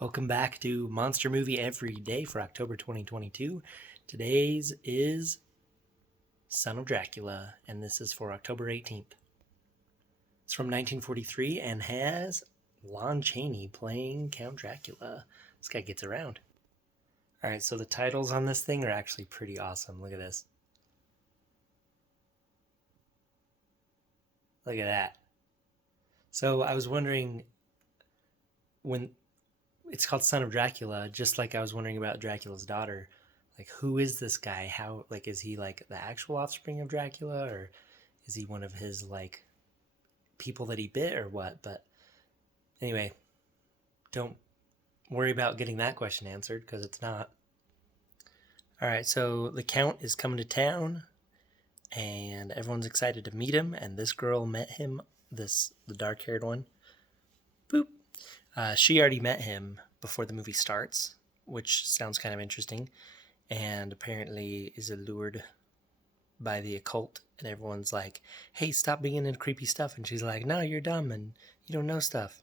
Welcome back to Monster Movie Every Day for October 2022. Today's is Son of Dracula, and this is for October 18th. It's from 1943 and has Lon Chaney playing Count Dracula. This guy gets around. Alright, so the titles on this thing are actually pretty awesome. Look at this. Look at that. So I was wondering, when it's called Son of Dracula, just like I was wondering about Dracula's daughter, like, who is this guy? How, like, is he like the actual offspring of Dracula, or is he one of his like people that he bit, or what? But anyway, don't worry about getting that question answered, because it's not. All right, so the Count is coming to town, and everyone's excited to meet him. And this girl met him, the dark-haired one. Boop. She already met him before the movie starts, which sounds kind of interesting, and apparently is allured by the occult, and everyone's like, hey, stop being into creepy stuff, and she's like, no, you're dumb and you don't know stuff.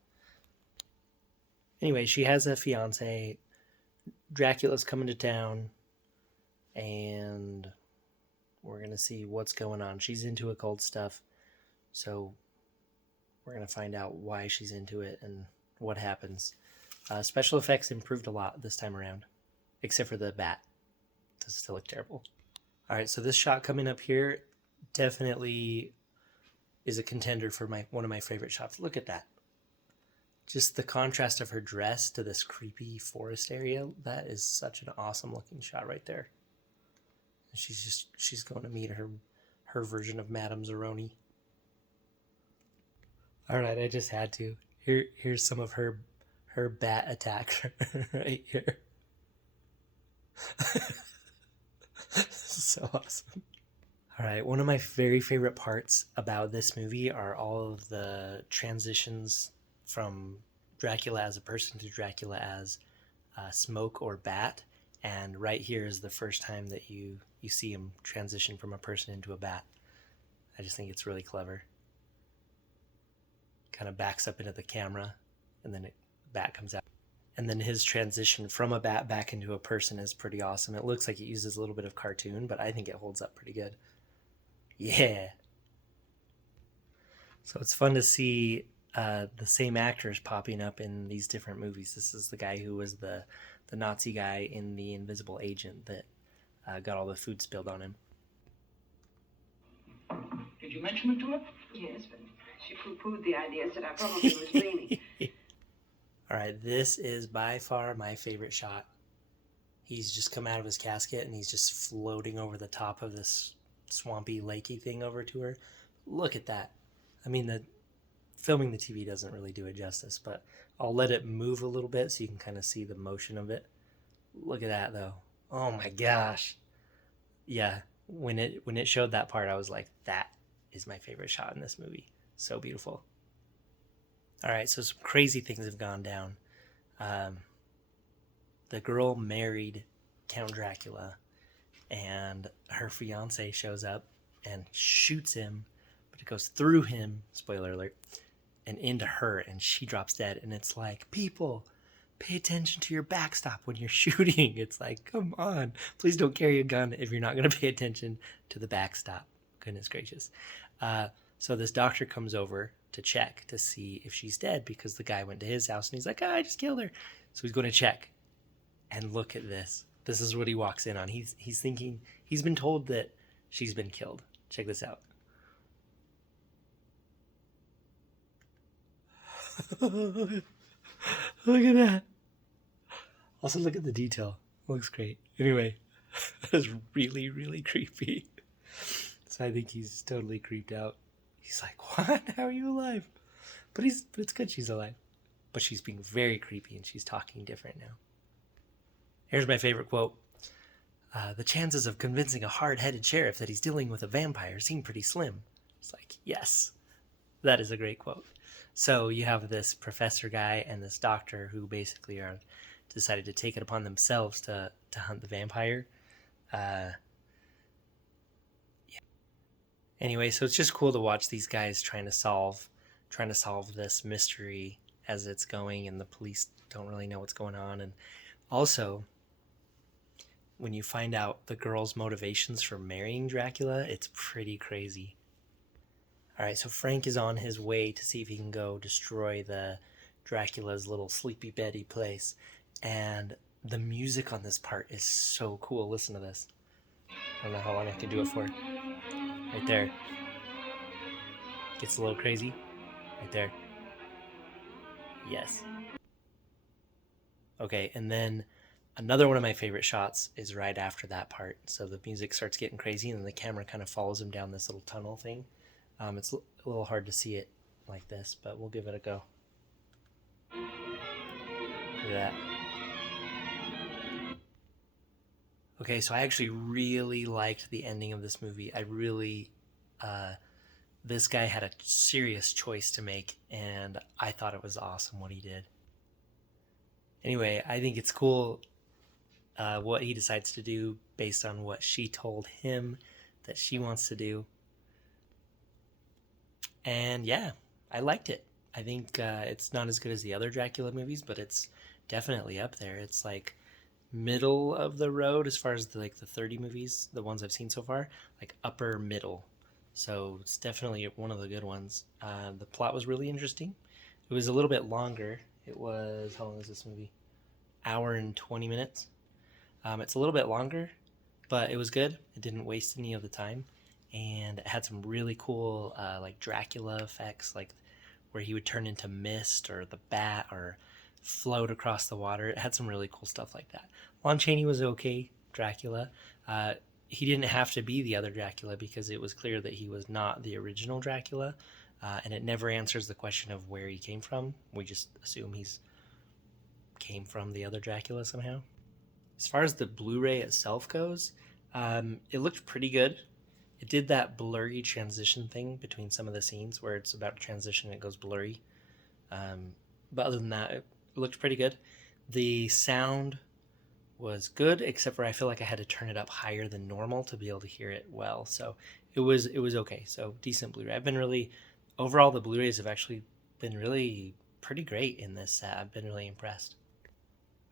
Anyway, she has a fiance. Dracula's coming to town, and we're gonna see what's going on. She's into occult stuff, so we're gonna find out why she's into it and what happens. Special effects improved a lot this time around, except for the bat. Does still look terrible. All right, so this shot coming up here definitely is a contender for one of my favorite shots. Look at that. Just the contrast of her dress to this creepy forest area. That is such an awesome looking shot right there. And she's going to meet her version of Madame Zeroni. All right, I just had to. Here's some of her bat attacks right here. So awesome. All right, one of my very favorite parts about this movie are all of the transitions from Dracula as a person to Dracula as smoke or bat. And right here is the first time that you see him transition from a person into a bat. I just think it's really clever. Kind of backs up into the camera, and then the bat comes out. And then his transition from a bat back into a person is pretty awesome. It looks like it uses a little bit of cartoon, but I think it holds up pretty good. Yeah. So it's fun to see the same actors popping up in these different movies. This is the guy who was the Nazi guy in The Invisible Agent that got all the food spilled on him. Did you mention it to her? Yes, but she poo-pooed the idea, said I probably was dreaming. All right, this is by far my favorite shot. He's just come out of his casket and he's just floating over the top of this swampy, lakey thing over to her. Look at that. I mean, filming the TV doesn't really do it justice, but I'll let it move a little bit so you can kind of see the motion of it. Look at that, though. Oh my gosh. Yeah, when it showed that part, I was like, that is my favorite shot in this movie. So beautiful. All right, so some crazy things have gone down. The girl married Count Dracula, and her fiance shows up and shoots him, but it goes through him, spoiler alert, and into her, and she drops dead. And it's like, people, pay attention to your backstop when you're shooting. It's like, come on, please don't carry a gun if you're not going to pay attention to the backstop. Goodness gracious. So this doctor comes over to check to see if she's dead, because the guy went to his house and he's like, I just killed her. So he's going to check. And look at this. This is what he walks in on. He's thinking, he's been told that she's been killed. Check this out. Look at that. Also, look at the detail. Looks great. Anyway, that's really, really creepy. So I think he's totally creeped out. He's like, what? How are you alive? But it's good she's alive. But she's being very creepy and she's talking different now. Here's my favorite quote. The chances of convincing a hard-headed sheriff that he's dealing with a vampire seem pretty slim. It's like, yes, that is a great quote. So you have this professor guy and this doctor who basically are decided to take it upon themselves to hunt the vampire. Anyway, so it's just cool to watch these guys trying to solve this mystery as it's going, and the police don't really know what's going on. And also, when you find out the girl's motivations for marrying Dracula, it's pretty crazy. All right, so Frank is on his way to see if he can go destroy the Dracula's little sleepy beddy place, and the music on this part is so cool. Listen to this. I don't know how long I can do it for. Right there. Gets a little crazy. Right there. Yes. Okay, and then another one of my favorite shots is right after that part. So the music starts getting crazy, and then the camera kind of follows him down this little tunnel thing. It's a little hard to see it like this, but we'll give it a go. Look at that. Okay, so I actually really liked the ending of this movie. Uh, this guy had a serious choice to make, and I thought it was awesome what he did. Anyway, I think it's cool what he decides to do based on what she told him that she wants to do. And yeah, I liked it. I think it's not as good as the other Dracula movies, but it's definitely up there. It's like middle of the road as far as the 30 movies, the ones I've seen so far, like upper middle. So it's definitely one of the good ones. The plot was really interesting. It was a little bit longer. It was, how long is this movie? Hour and 20 minutes. It's a little bit longer, but it was good. It didn't waste any of the time, and it had some really cool like Dracula effects, like where he would turn into mist or the bat or float across the water. It had some really cool stuff like that. Lon Chaney was okay, Dracula. Uh, he didn't have to be the other Dracula because it was clear that he was not the original Dracula, and it never answers the question of where he came from. We just assume he's came from the other Dracula somehow. As far as the Blu-ray itself goes, it looked pretty good. It did that blurry transition thing between some of the scenes where it's about to transition and it goes blurry. But other than that, it looked pretty good. The sound was good, except for I feel like I had to turn it up higher than normal to be able to hear it well. So it was okay. So decent Blu-ray. I've been really overall the Blu-rays have actually been really pretty great in this set. I've been really impressed.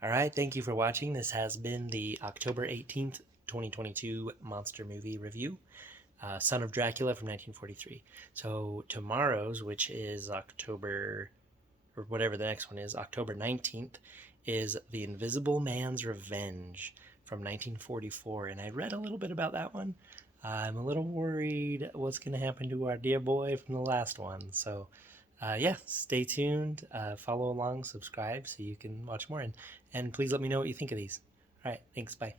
All right, thank you for watching. This has been the October 18th, 2022 monster movie review, Son of Dracula from 1943. So tomorrow's, which is October, or whatever the next one is, October 19th, is The Invisible Man's Revenge from 1944. And I read a little bit about that one. I'm a little worried what's going to happen to our dear boy from the last one. So yeah, stay tuned, follow along, subscribe so you can watch more, and please let me know what you think of these. All right, thanks, bye.